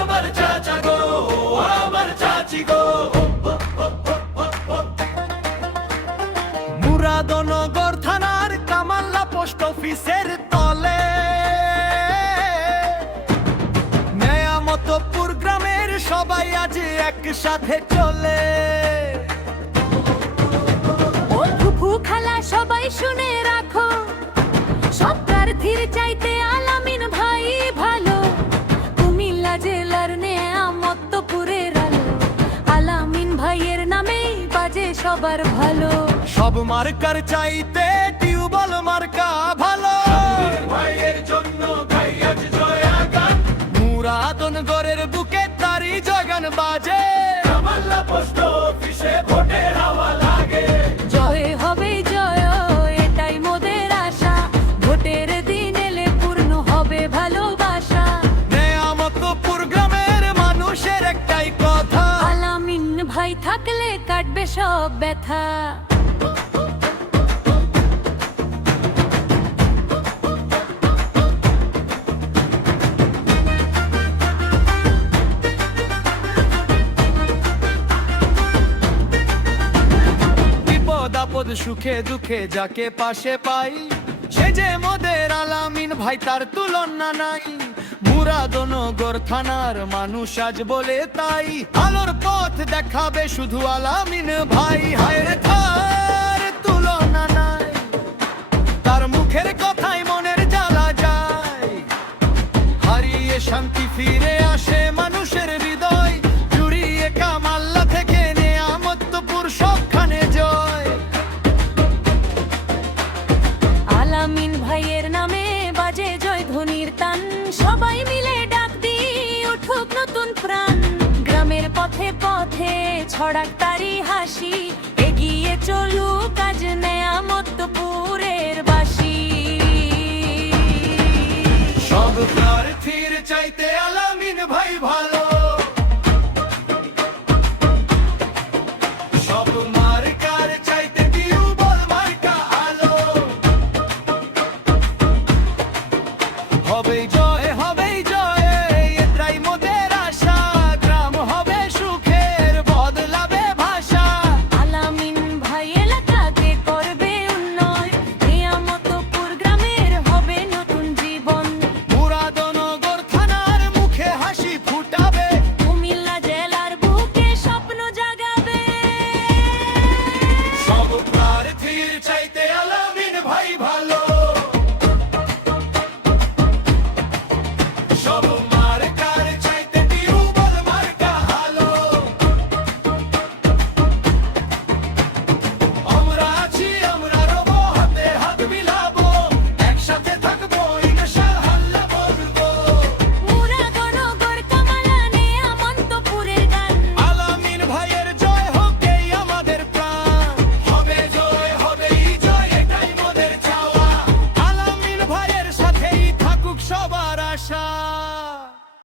আমার চাচা গো, আমার চাচি গো। মুরাদনগর থানার কামাল্লা পোস্ট অফিসের তলে, নেয়ামতপুর গ্রামের সবাই আজ একসাথে চলে। ও ফুফু খালা সবাই শুনে রাখো, সব প্রার্থীর চাইতে আলামিন ভাই ভালো। কুমিল্লা জেলার নেয়ামতপুরের আলো, আলামিন ভাইয়ের নামেই বাজে সবার ভালো। সব মার্কার চাইতে টিউবল মার্কা ভালো, ভাইয়ের জন্য গাই আজ জয়া গান। মুরাদনগরের বুকে তারি জগান বাজে, কামাল্লা পোস্ট অফিসে ভোটের হাওয়া লাগে। জয় হবে জয়, এটাই মোদের আশা। ভোটের দিন এলে পূর্ণ হবে ভালোবাসা। নেয়ামতপুর গ্রামের মানুষের একটাই কথা, আলামিন ভাই থাকলে কাটবে সব ব্যথা। বিপদ আপদ সুখে দুঃখে যাকে পাশে পাই, সে যে মোদের আলামিন ভাই, তার তুলনা নাই। মুরাদনগর থানার মানুষ আজ বলে তাই, আলোর পথ দেখাবে শুধু আলামিন ভাই। হায় রে তার তুলনা নাই, তার মুখের কথাই মনের জ্বালা যায়। হারিয়ে শান্তি ফিরে আসে মানুষের হৃদয়, জুড়িয়ে কামাল্লা থেকে নেয়ামতপুর সবখানে জয়। আলামিন ভাইয়ের নামে বাজে জয় ধ্বনির তান, সবাই মিলে ডাক দি উঠুক নতুন প্রাণ। গ্রামের পথে পথে ছড়াক তারি হাসি, এগিয়ে চলুক আজ নেয়ামতপুরের বাসী। সব প্রার্থীর চাইতে আলামিন ভাই ভালো,